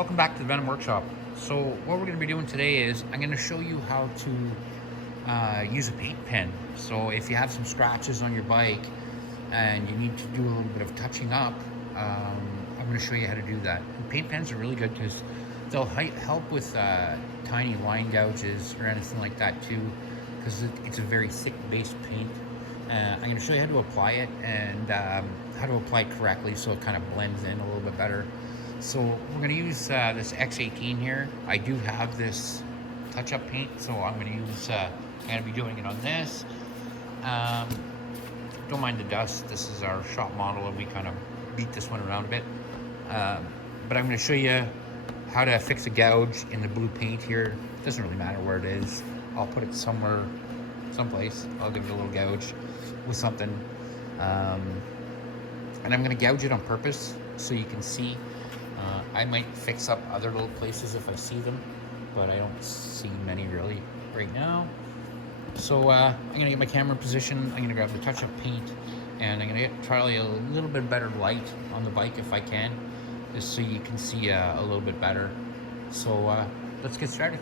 Welcome back to the Venom Workshop. So what we're going to be doing today is I'm going to show you how to use a paint pen. So if you have some scratches on your bike and you need to do a little bit of touching up, I'm going to show you how to do that. And paint pens are really good because they'll help with tiny line gouges or anything like that too, because it's a very thick base paint. I'm going to show you how to apply it and how to apply it correctly so it kind of blends in a little bit better. So we're going to use this X18 here. I do have this touch-up paint, so I'm going to use, I'm going to be doing it on this. Don't mind the dust. This is our shop model, and we kind of beat this one around a bit. But I'm going to show you how to fix a gouge in the blue paint here. It doesn't really matter where it is. I'll put it someplace. I'll give it a little gouge with something. And I'm going to gouge it on purpose so you can see. I might fix up other little places if I see them, but I don't see many really right now. So I'm going to get my camera in position. I'm going to grab the touch-up paint, and I'm going to try a little bit better light on the bike if I can, just so you can see a little bit better. So let's get started.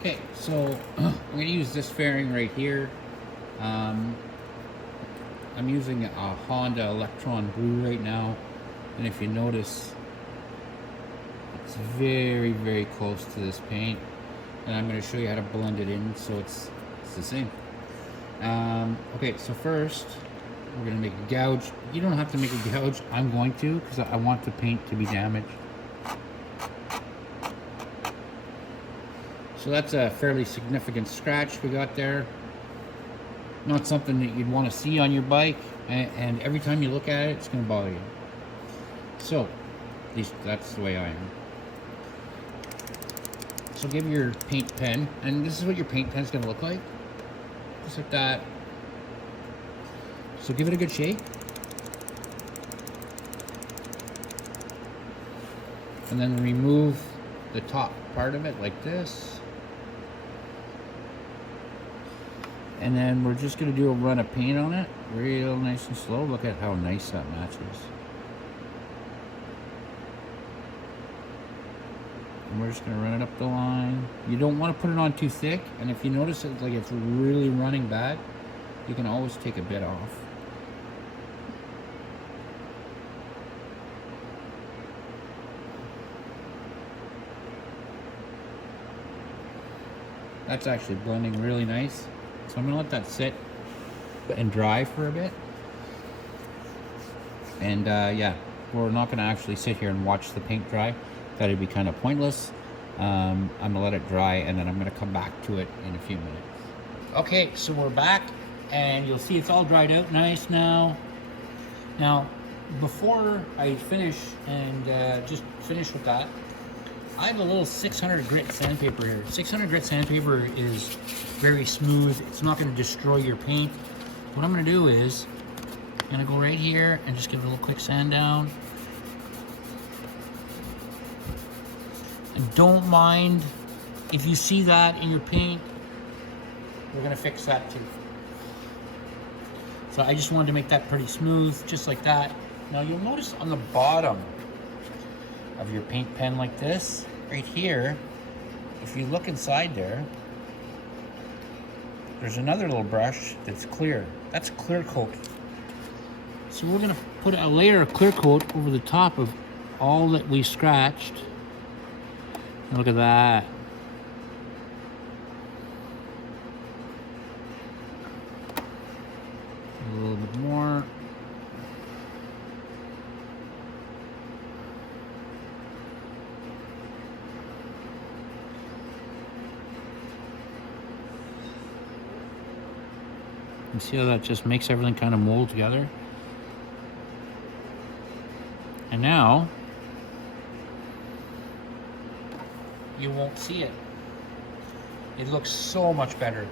Okay, so I'm going to use this fairing right here. I'm using a Honda Electron Blue right now. And if you notice, it's very, very close to this paint. And I'm going to show you how to blend it in so it's the same. Okay, so first, we're going to make a gouge. You don't have to make a gouge. I'm going to, because I want the paint to be damaged. So that's a fairly significant scratch we got there. Not something that you'd want to see on your bike. And every time you look at it, it's going to bother you. So, at least that's the way I am. So give your paint pen, and this is what your paint pen is going to look like. Just like that. So give it a good shake. And then remove the top part of it like this. And then we're just going to do a run of paint on it. Real nice and slow. Look at how nice that matches. And we're just going to run it up the line. You don't want to put it on too thick, and if you notice it like it's really running bad, you can always take a bit off. That's actually blending really nice. So I'm going to let that sit and dry for a bit. And yeah, we're not going to actually sit here and watch the paint dry. That'd be kind of pointless. I'm gonna let it dry, and then I'm gonna come back to it in a few minutes. Okay, so we're back, and you'll see it's all dried out nice now. Now, before I finish and just finish with that, I have a little 600 grit sandpaper here. 600 grit sandpaper is very smooth. It's not gonna destroy your paint. What I'm gonna do is, I'm gonna go right here and just give it a little quick sand down. And don't mind if you see that in your paint, we're gonna fix that too. So I just wanted to make that pretty smooth, just like that. Now you'll notice on the bottom of your paint pen like this, right here, if you look inside there, there's another little brush that's clear. That's clear coat. So we're gonna put a layer of clear coat over the top of all that we scratched. Look at that. A little bit more. You see how that just makes everything kind of mold together? And now, you won't see it. It looks so much better.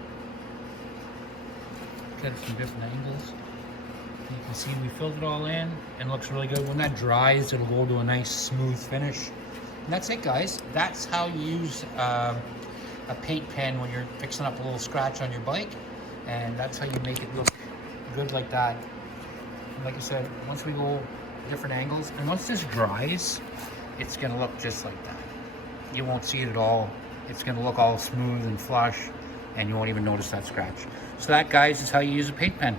Look at it from different angles. You can see we filled it all in and it looks really good. When that dries, it'll go to a nice smooth finish. And that's it, guys. That's how you use a paint pen when you're fixing up a little scratch on your bike. And that's how you make it look good like that. And like I said, once we go different angles, and once this dries, it's gonna look just like that. You won't see it at all. It's gonna look all smooth and flush, and you won't even notice that scratch. So that, guys, is how you use a paint pen.